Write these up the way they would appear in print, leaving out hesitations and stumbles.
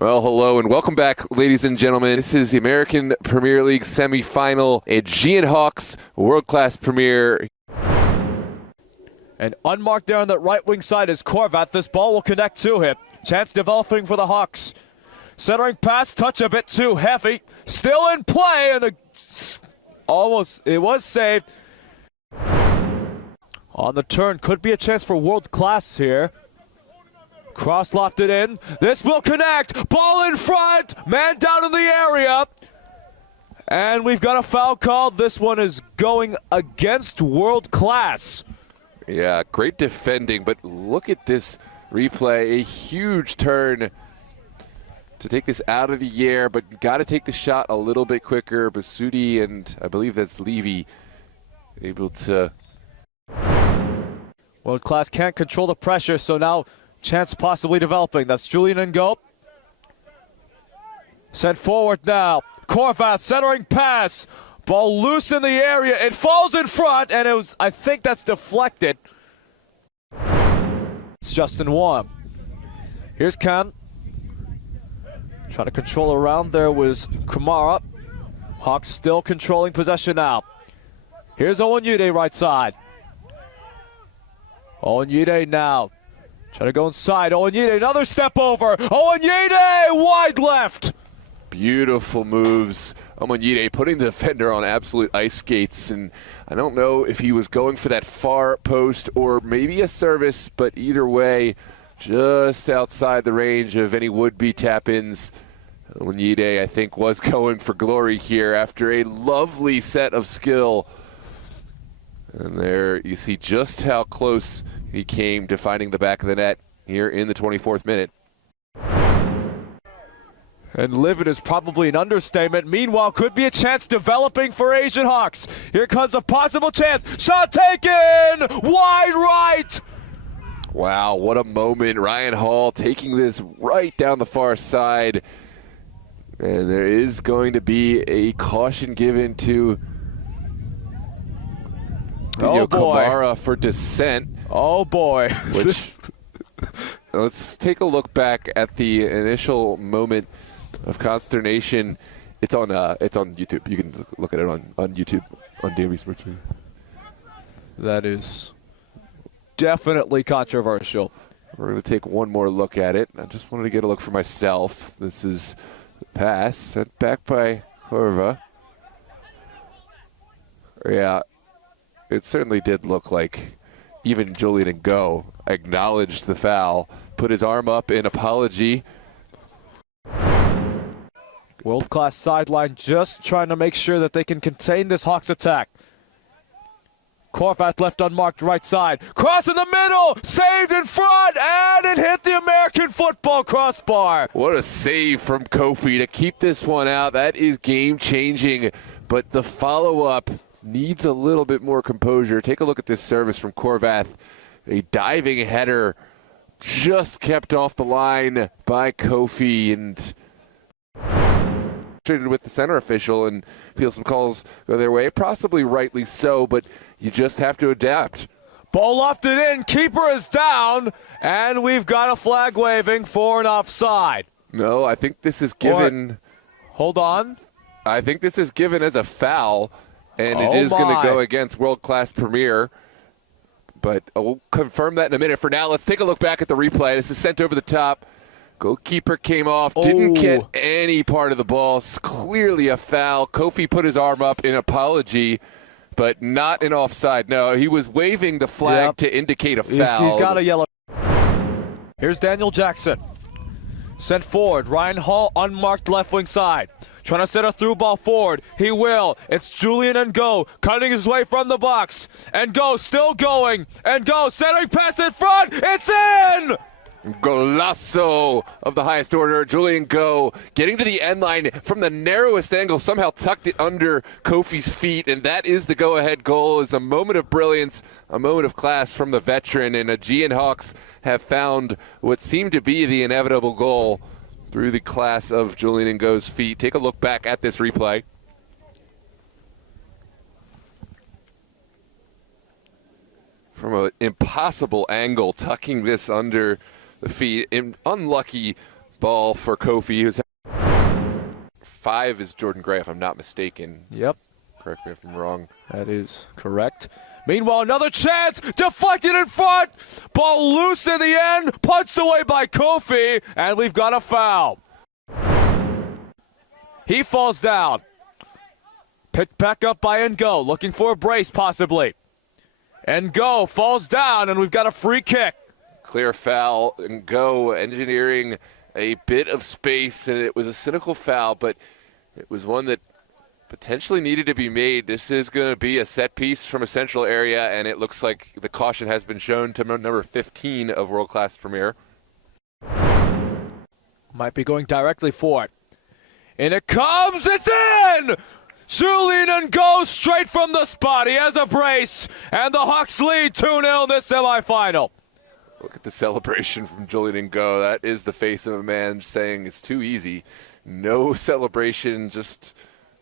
Well, hello and welcome back, ladies and gentlemen. This is the American Premier League semifinal. Aegean Hawks world-class premiere. And unmarked there on that right wing side is Korvat. This ball will connect to him. Chance developing for the Hawks. Centering pass, touch a bit too heavy. Still in play, and it was saved. On the turn, could be a chance for world class here. Cross lofted in. This will connect. Ball in front. Man down in the area. And we've got a foul called. This one is going against world class. Yeah, great defending, but look at this replay. A huge turn to take this out of the air, but got to take the shot a little bit quicker. Basudi and I believe that's Levy able to. World class can't control the pressure, so now chance possibly developing. That's Julian Ngo. Sent forward now. Korvat centering pass. Ball loose in the area. It falls in front, and I think that's deflected. It's Justin Wong. Here's Khan. Trying to control around there was Kumara. Hawks still controlling possession now. Here's Owen Yude right side. Owen Yude now. Trying to go inside. Owen Yude, another step over. Owen Yude, wide left. Beautiful moves. Owen Yude putting the defender on absolute ice skates, and I don't know if he was going for that far post or maybe a service, but either way, just outside the range of any would-be tap-ins. Owen Yude, I think, was going for glory here after a lovely set of skill. And there you see just how close he came to finding the back of the net here in the 24th minute. And livid is probably an understatement. Meanwhile, could be a chance developing for Asian Hawks. Here comes a possible chance. Shot taken! Wide right! Wow, what a moment. Ryan Hall taking this right down the far side. And there is going to be a caution given to Kamara for dissent. Oh boy. Which, let's take a look back at the initial moment of consternation. It's on YouTube. You can look at it on YouTube on Daily Sports. That is definitely controversial. We're going to take one more look at it. I just wanted to get a look for myself. This is the pass sent back by Korva. Yeah, it certainly did look like even Julian Ngo acknowledged the foul, put his arm up in apology. World-class sideline just trying to make sure that they can contain this Hawks attack. Korvat left unmarked right side. Cross in the middle! Saved in front! And it hit the American football crossbar. What a save from Kofi to keep this one out. That is game-changing. But the follow-up needs a little bit more composure. Take a look at this service from Korvat. A diving header just kept off the line by Kofi, and with the center official and feel some calls go their way. Possibly rightly so, but you just have to adapt. Ball lofted in, keeper is down, and we've got a flag waving for an offside. No, I think this is given. Hold on. I think this is given as a foul, and it is going to go against world-class premier. But we'll confirm that in a minute. For now, let's take a look back at the replay. This is sent over the top. Goalkeeper came off, didn't get any part of the ball. It's clearly a foul. Kofi put his arm up in apology, but not an offside. No, he was waving the flag to indicate a foul. He's got a yellow. Here's Daniel Jackson. Sent forward. Ryan Hall unmarked left wing side. Trying to set a through ball forward. He will. It's Julian Ngo cutting his way from the box. Ngo still going. Ngo centering pass in front. It's in! Golazo of the highest order. Julian Ngo getting to the end line from the narrowest angle, somehow tucked it under Kofi's feet, and that is the go-ahead goal. It's a moment of brilliance, a moment of class from the veteran, and Aegean Hawks have found what seemed to be the inevitable goal through the class of Julian Ngo's feet. Take a look back at this replay. From an impossible angle, tucking this under the feet. Unlucky ball for Kofi, who's 5 is Jordan Gray, if I'm not mistaken. Yep. Correct me if I'm wrong. That is correct. Meanwhile, another chance, deflected in front, ball loose in the end, punched away by Kofi, and we've got a foul. He falls down. Picked back up by Ngo, looking for a brace possibly. Ngo falls down, and we've got a free kick. Clear foul, and go engineering a bit of space, and it was a cynical foul, but it was one that potentially needed to be made. This is going to be a set piece from a central area, and it looks like the caution has been shown to number 15 of World Class Premier. Might be going directly for it. And it comes, it's in! Julian Ngo straight from the spot. He has a brace, and the Hawks lead 2-0 in this semifinal. Look at the celebration from Julian Ngo. That is the face of a man saying it's too easy. No celebration, just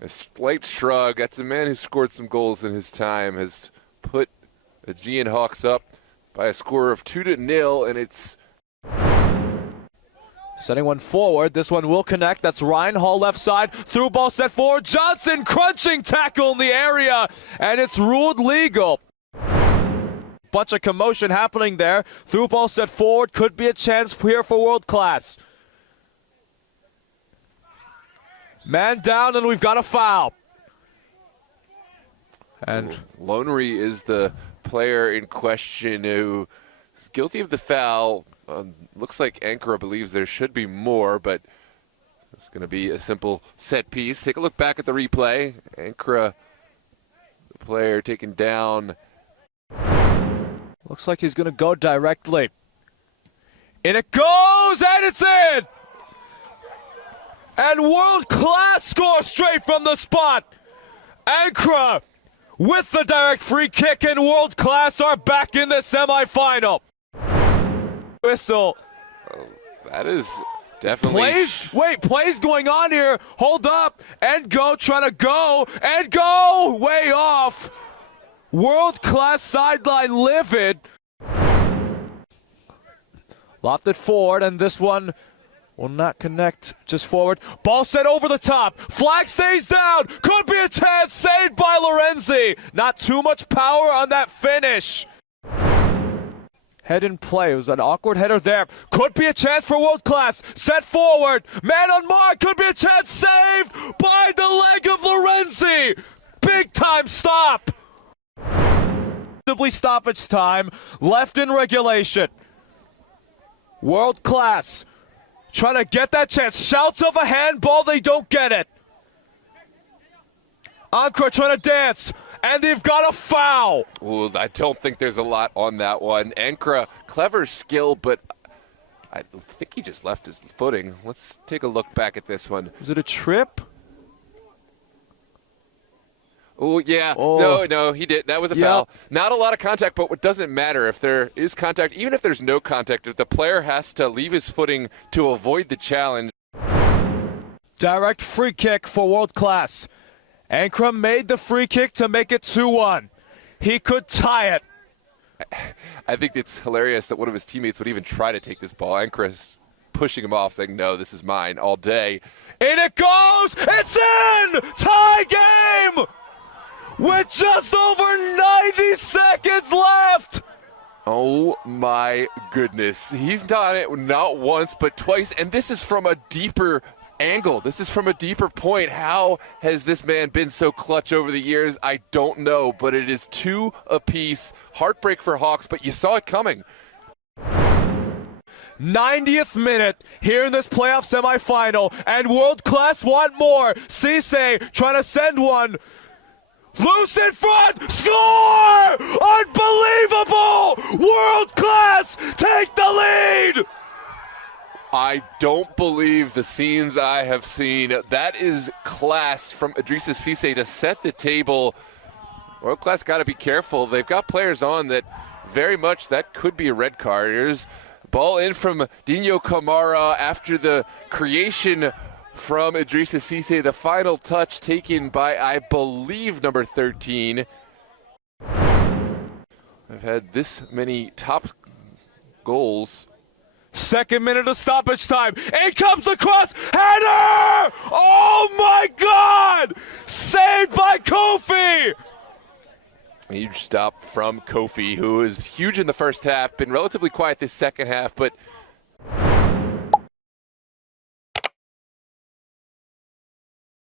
a slight shrug. That's a man who scored some goals in his time, has put the Aegean Hawks up by a score of 2-0, and it's setting one forward. This one will connect. That's Ryan Hall left side. Through ball set forward. Johnson crunching tackle in the area, and it's ruled legal. Bunch of commotion happening there. Through ball set forward. Could be a chance here for World Class. Man down, and we've got a foul. And Lonery is the player in question who is guilty of the foul. Looks like Ankara believes there should be more, but it's going to be a simple set piece. Take a look back at the replay. Ankara, the player taken down. Looks like he's going to go directly. And it goes, and it's in! And World Class score straight from the spot. Ankara with the direct free kick, and World Class are back in the semifinal. Whistle. That is definitely... Plays going on here. Hold up. And go, trying to go. And go! Way off. World Class sideline livid. Lofted forward, and this one will not connect, just forward. Ball set over the top. Flag stays down. Could be a chance. Saved by Lorenzi. Not too much power on that finish. Head in play. It was an awkward header there. Could be a chance for World Class. Set forward. Man on mark. Could be a chance. Saved by the leg of Lorenzi. Big time stop. Stoppage time. Left in regulation. World Class trying to get that chance. Shouts of a handball. They don't get it. Ankara trying to dance. And they've got a foul. Ooh, I don't think there's a lot on that one. Ankara, clever skill, but I think he just left his footing. Let's take a look back at this one. Was it a trip? Oh, yeah. Oh. No, he did. That was a foul. Not a lot of contact, but what doesn't matter if there is contact, even if there's no contact, if the player has to leave his footing to avoid the challenge. Direct free kick for World Class. Ankara made the free kick to make it 2-1. He could tie it. I think it's hilarious that one of his teammates would even try to take this ball. Ankara's pushing him off, saying, no, this is mine all day. And it goes! It's in! Tie game! With just over 90 seconds left! Oh my goodness. He's done it not once, but twice, and this is from a deeper angle. This is from a deeper point. How has this man been so clutch over the years? I don't know, but it is 2 apiece. Heartbreak for Hawks, but you saw it coming. 90th minute here in this playoff semifinal, and World Class want more. Cisse trying to send one. Loose in front, score! Unbelievable! World Class take the lead! I don't believe the scenes I have seen. That is class from Idrissa Cisse to set the table. World Class got to be careful. They've got players on that very much that could be a red card. Here's ball in from Dino Camara after the creation from Idrissa Cisse. The final touch taken by, I believe, number 13. I've had this many top goals. Second minute of stoppage time. In comes the cross. Header! Oh my God! Saved by Kofi! Huge stop from Kofi, who is huge in the first half, been relatively quiet this second half, but